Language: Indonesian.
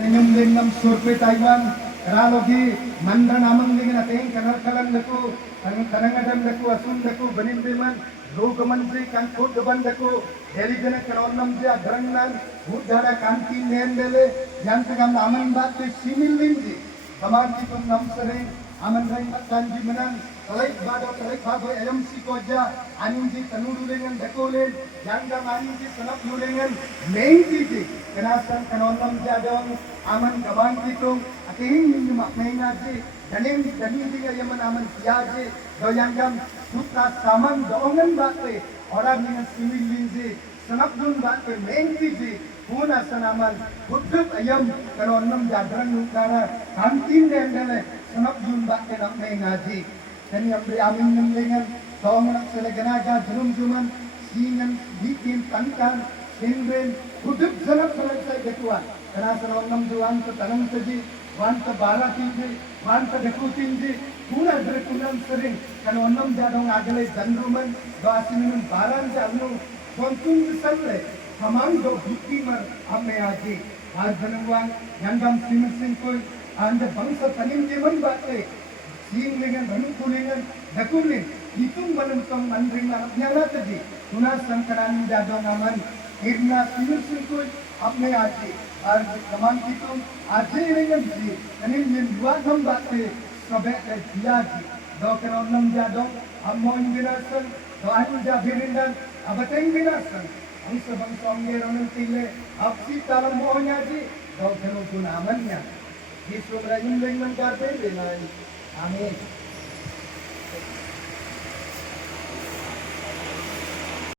Nyum lingam surpe Taiwan ralogi mandan amang lingin ateng kanar kalan daku kanangadam daku asun daku benin biman लोक मंत्री कंकोट बंदको दिल्ली जने करोलम जे अग्रंगनान उद्धारा कांति नेंदले यांतगम आमन बात ते सिमिलिंजी समाज की नमसरे आमन रंग कांजी मनन तलाइक बादो एमसी कोजा आनिंजी तनुडुलेंगन दकोलेन यांगा मानिंजी सनप लुलेंगन मेन चीजी केनासन करोलम जादों आमन गवान की तो अकेही निंज मकमेना जी दलिंग दलिंग जी यमन आमन कियाजे दोयांगम सुता सामान दोंगन बाते orang dengan siwil linzi sangat dun batte main tiji puna sanaman buddhuk ayam kalau enam jadran nukara kantin dendele sangat dun batte nak main ngaji dan yang beri amin dengan doang selegenaga jelum juman singan bikin tankan sindren buddhuk sangat selesai ketuan karena kalau enam juan ke tanam saji wan ke barat tiji wan ke dekutin ji पूरा दरकुलम सरिंग kalau enam jadong agale jandruman do asiminun baran jadnu kontun sanle hamang do bukti mar amme aji arjanwang yangam simin singkoi ande bangsa tanim jeman batte sing lengan ranu kulengan dakulin hitung balem tong mandring na nyala tadi tuna sangkaran jadong aman irna simin singkoi amme aji ar kaman kitung aje lengan ji tanim jen dua gam batte सबे दियाजी दो करोड़ नम जादो अम्मोन बिनासन दो आयु जा बिरिंदन अबतें बिनासन हम सब सोंगे रोनन तिले अपसी तालम मोहन्याजी दो करोड़ गुनामन्या ये सोमरायुन लेंगन करते बिनाई आमीन